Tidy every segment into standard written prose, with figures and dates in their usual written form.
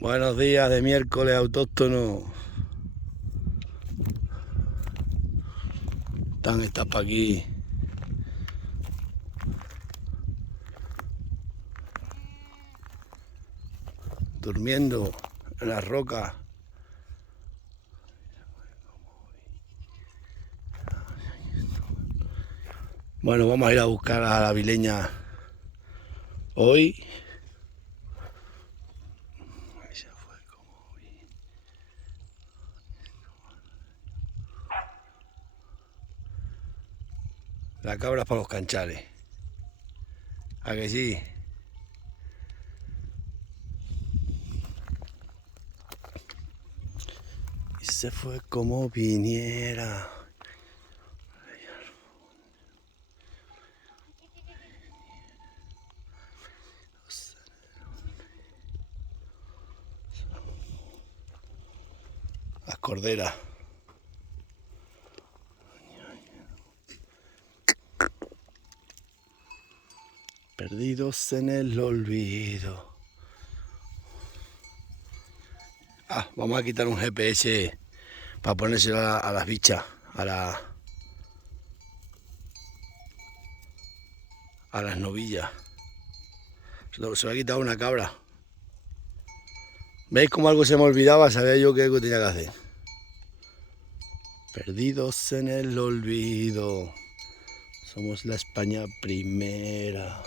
Buenos días de miércoles autóctono. Están estas para aquí. Durmiendo en las rocas. Bueno, vamos a ir a buscar a la avileña hoy. La cabra es para los canchales. ¿A que sí? Y se fue como viniera. Las corderas. Perdidos en el olvido. Vamos a quitar un GPS para ponérselo a las bichas, a las novillas. Se lo ha quitado una cabra. ¿Veis cómo algo se me olvidaba? Sabía yo que algo tenía que hacer. Perdidos en el olvido. Somos la España primera.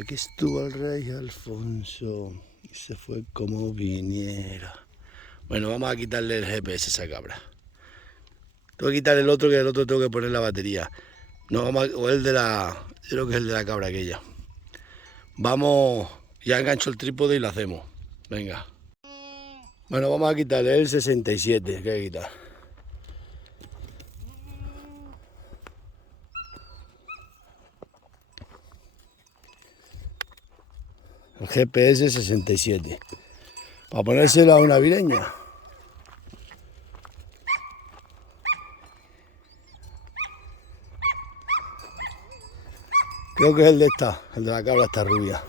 Aquí estuvo el rey Alfonso y se fue como viniera. Bueno, vamos a quitarle el GPS a esa cabra. Tengo que quitar el otro, que el otro tengo que poner la batería. No, o el de la... Yo creo que es el de la cabra aquella. Vamos, ya engancho el trípode y lo hacemos. Venga. Bueno, vamos a quitarle el 67, que hay que quitar. El GPS 67. Para ponérselo a una avileña. Creo que es el de esta, el de la cabra esta rubia.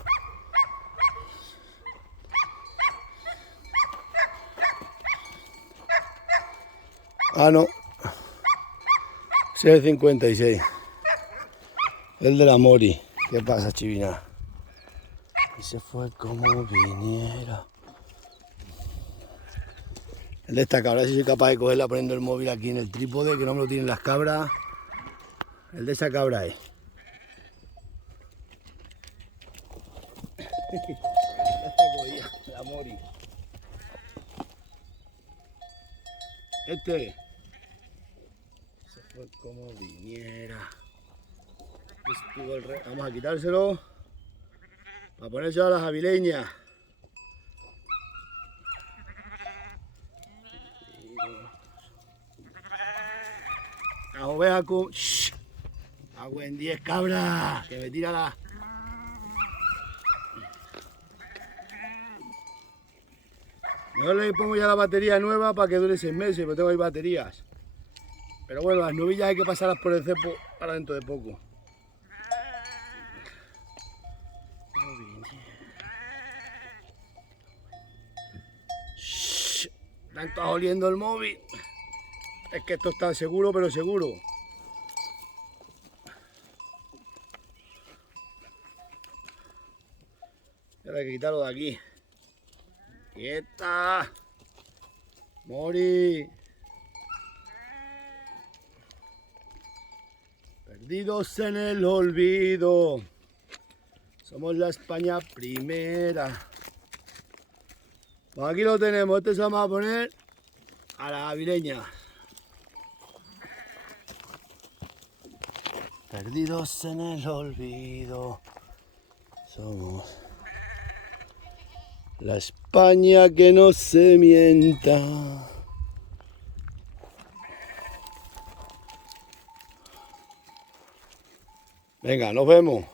No. Sí, es el 56. El de la Mori. ¿Qué pasa, chivina? Y se fue como viniera. El de esta cabra, si soy capaz de cogerla poniendo el móvil aquí en el trípode, que no me lo tienen las cabras. El de esa cabra es. Esta cogía, la Mori. Este se fue como viniera. Estuvo el rey. Vamos a quitárselo para ponérselo a las avileñas. Las ovejas con... ¡Shh! Agua en 10, cabra, que me tira la... Mejor le pongo ya la batería nueva para que dure 6 meses, pero tengo ahí baterías. Pero bueno, las novillas hay que pasarlas por el cepo para dentro de poco. Shh, están oliendo el móvil. Es que esto está seguro, pero seguro. Ahora hay que quitarlo de aquí. ¡Quieta! ¡Mori! Perdidos en el olvido. Somos la España primera. Pues aquí lo tenemos. Este se vamos a poner a la avileña. Perdidos en el olvido. Somos la España que no se mienta. Venga, nos vemos.